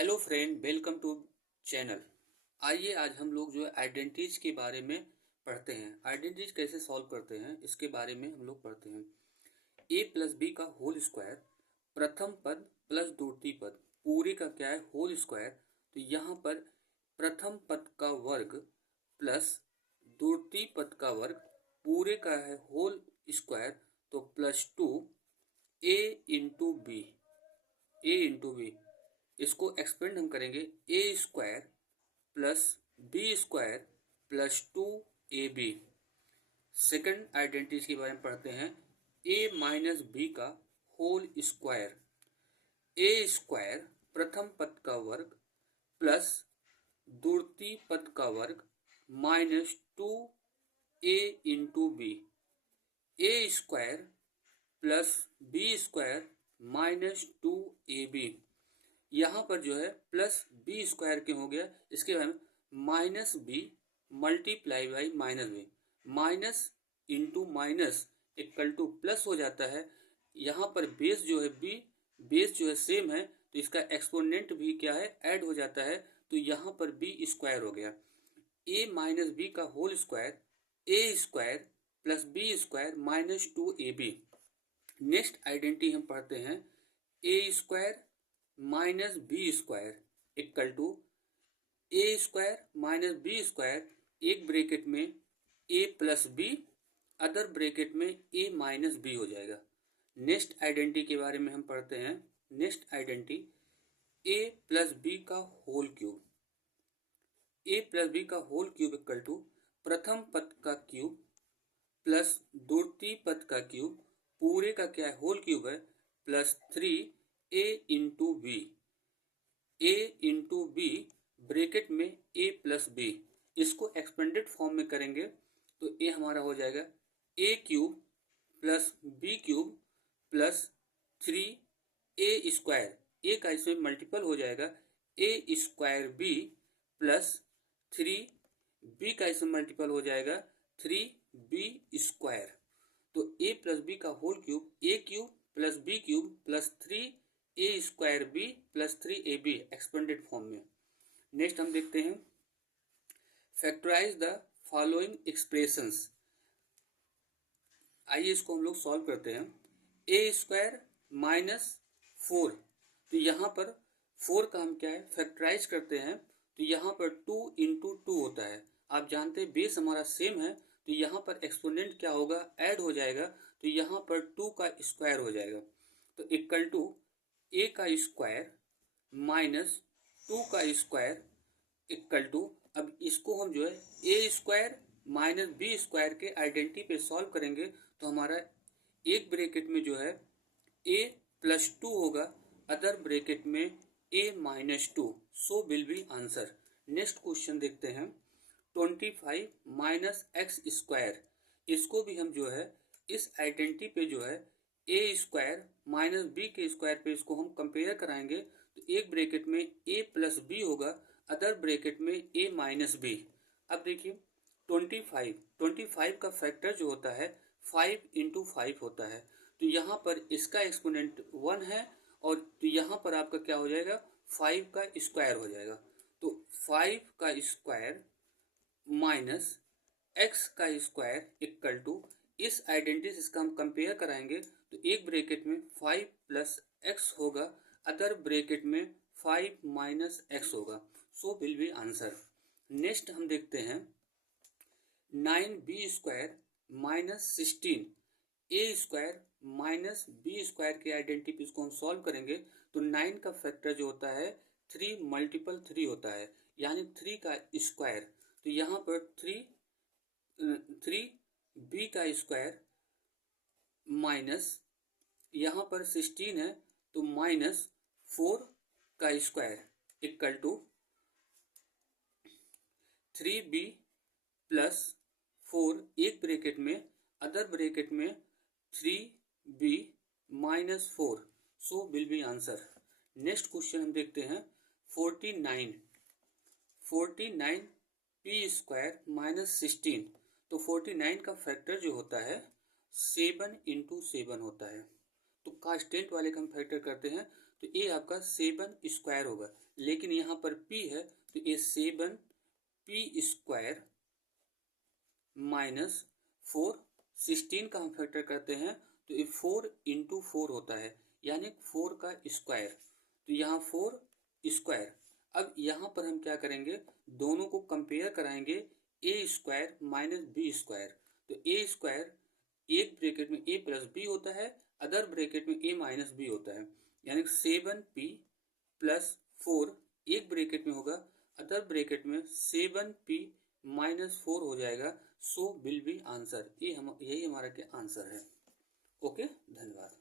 Hello friend, welcome to channel. आइए आज हम लोग जो है आइडेंटिटीज के बारे में पढ़ते हैं। आइडेंटिटीज कैसे सॉल्व करते हैं इसके बारे में हम लोग पढ़ते हैं। ए प्लस बी का होल स्क्वायर, प्रथम पद प्लस द्वितीय पद, पूरे का क्या है होल स्क्वायर। तो यहाँ पर प्रथम पद का वर्ग प्लस द्वितीय पद का वर्ग पूरे का है होल स्क्वायर, तो +2 ए इंटू बी। इसको एक्सपेंड हम करेंगे A square plus B square +2ab। Second identity के बारे में पढ़ते हैं। ए माइनस बी का होल स्क्वायर, ए स्क्वायर प्रथम पद का वर्ग प्लस द्वितीय पद का वर्ग -2a into B. A square plus B square -2ab। यहाँ पर जो है प्लस बी स्क्वायर क्यों हो गया, इसके बारे में minus B multiply by minus B, minus into minus equal to plus हो जाता है। यहाँ पर बेस जो है बी, बेस जो है सेम है, तो इसका एक्सपोनेंट भी क्या है ऐड हो जाता है, तो यहाँ पर बी स्क्वायर हो गया। ए माइनस बी का whole square, A square plus B square -2ab। Next identity हम पढ़ते हैं। A square minus B square equal to A square minus B square, एक ब्रैकेट में A plus B, other bracket में A minus B हो जाएगा। Next identity के बारे में हम पढ़ते हैं। नेक्स्ट आइडेंटिटी ए प्लस बी का होल क्यूब, ए प्लस बी का होल क्यूब इक्वल टू प्रथम पद का क्यूब प्लस द्वितीय पद का क्यूब, पूरे का क्या है होल क्यूब है, +3a into B. A into B bracket में ए प्लस बी, इसको एक्सपेंडेड फॉर्म में करेंगे तो ए हमारा हो जाएगा A cube plus B cube plus 3a square, A का इसमें मल्टीपल हो जाएगा ए स्क्वायर बी प्लस 3b का इसमें मल्टीपल हो जाएगा 3b स्क्वायर। तो a प्लस बी का whole cube, A cube plus B cube plus 3a square B plus 3ab expanded form में। नेक्स्ट हम देखते हैं फैक्टराइज द फॉलोइंग एक्सप्रेशंस। आइए इसको हम लोग सॉल्व करते हैं। ए स्क्वायर -4, तो यहाँ पर 4 का हम क्या है फैक्टराइज करते हैं, तो यहाँ पर 2 इंटू 2 होता है। आप जानते हैं बेस हमारा सेम है, तो यहाँ पर एक्सपोनेंट क्या होगा ऐड हो जाएगा, तो यहाँ पर 2 का स्क्वायर हो जाएगा, तो इक्वल टू ए का स्क्वायर माइनस 2 का स्क्वायर इक्वल टू, अब इसको हम जो है ए स्क्वायर माइनस बी स्क्वायर के आइडेंटिटी पे सॉल्व करेंगे, तो हमारा एक ब्रैकेट में जो है a +2 होगा, अदर ब्रैकेट में a -2, so will be answer. Next question देखते हैं 25 माइनस एक्स स्क्वायर। इसको भी हम जो है इस आइडेंटिटी पे जो है ए स्क्वायर माइनस बी के स्क्वायर पे इसको हम कंपेयर कराएंगे, तो एक ब्रैकेट में a प्लस बी होगा, अदर ब्रैकेट में a माइनस बी। अब देखिए 25 का फैक्टर जो होता है 5 इंटू 5 होता है, तो यहाँ पर इसका एक्सपोनेंट 1 है, और तो यहाँ पर आपका क्या हो जाएगा 5 का स्क्वायर हो जाएगा, तो 5 का स्क्वायर माइनस एक्स का स्क्वायर इक्वल टू, इस आइडेंटिटी से इसका हम कंपेयर कराएंगे, तो एक ब्रैकेट में 5 प्लस एक्स होगा, अदर ब्रैकेट में 5 माइनस एक्स होगा, so will be answer. Next हम देखते हैं 9b स्क्वायर -16, ए स्क्वायर माइनस बी स्क्वायर के आइडेंटिटी इसको हम सॉल्व करेंगे, तो 9 का फैक्टर जो होता है 3 मल्टीपल 3 होता है, यानी 3 का स्क्वायर, तो यहाँ पर 3b का स्क्वायर माइनस, यहाँ पर 16 है तो -4 का square equal to 3b plus 4, एक ब्रैकेट में, अदर ब्रैकेट में 3b -4, so will be answer. Next question हम देखते हैं 49 p स्क्वायर -16, तो 49 का फैक्टर जो होता है 7 इंटू 7 होता है, तो कांस्टेंट वाले का हम फैक्टर करते हैं, तो ये आपका 7 स्क्वायर होगा, लेकिन यहाँ पर p है तो ये 7 p स्क्वायर माइनस 4, 16 का हम फैक्टर करते हैं तो ये 4 इंटू 4 होता है, यानी 4 का स्क्वायर। तो यहाँ 4 स्क्वायर। अब यहाँ पर हम क्या करेंगे, दोनों को कंपेयर कराएंगे, ए स्क्वायर माइनस बी स्क्वायर। तो ए स्क्वायर एक ब्रैकेट में ए प्लस बी होता है, अदर ब्रैकेट में ए माइनस बी होता है, यानी 7p प्लस 4 एक ब्रैकेट में होगा, अदर ब्रैकेट में 7p माइनस 4 हो जाएगा। So will be answer. यही हमारा क्या आंसर है। ओके, धन्यवाद।